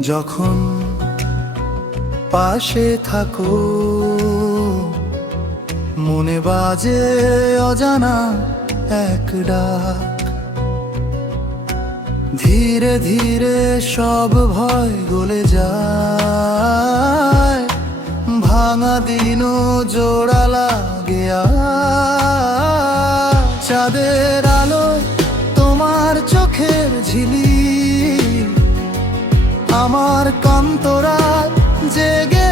যখন পাশে থাকো, মনে বাজে অজানা এক ডাক। ধীরে ধীরে সব ভয় গলে যায়, ভাঙা দিনও জোড়া লাগে চাঁদের আলো তোমার চোখের ঝিলি আমার কান্তরা জেগে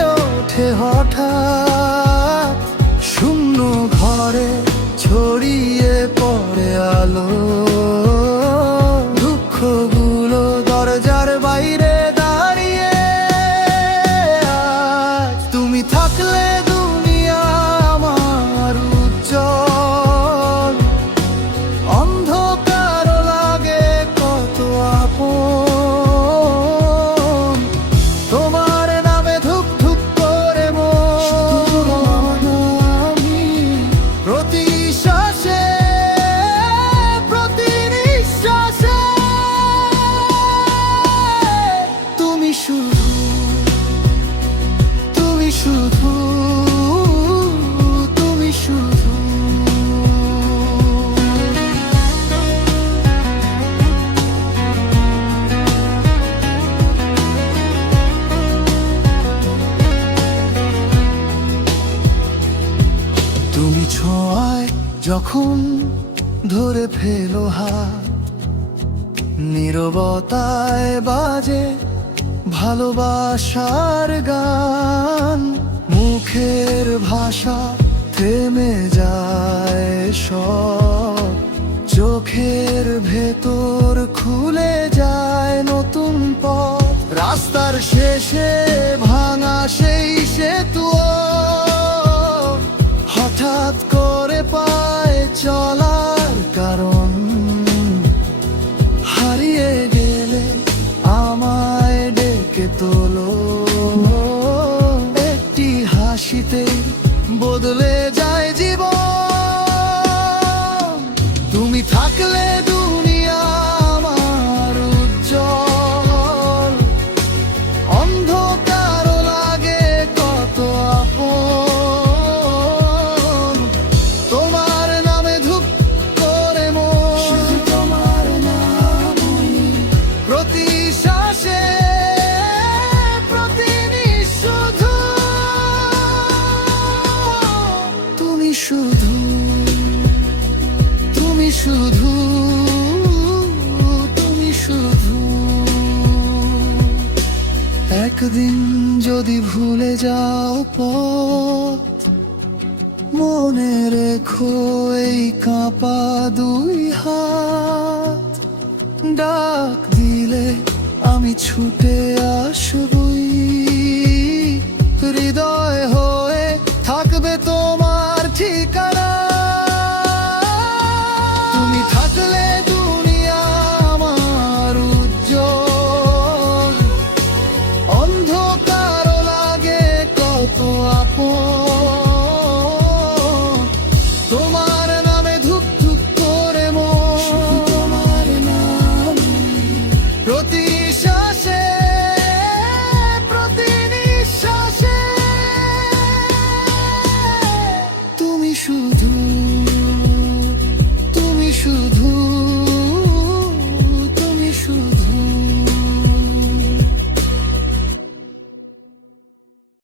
শুধু তুমি শুধু তুমি শুধু। তুমি ছোঁয়ায় যখন ধরে ফেলো হাত নীরবতায় বাজে ভালোবাসার গান মুখের ভাষা থেমে যায় সব। চোখের ভেতর খুলে যায় নতুন পথ। রাস্তার শেষে ভাঙা সেই সেতু হঠাৎ করে পায় চলার যদি ভুলে যাও পথ, মনে রেখো এই কাঁপা দুই হাত। ডাক দিলে আমি ছুটে আসবই, হৃদয় শুধু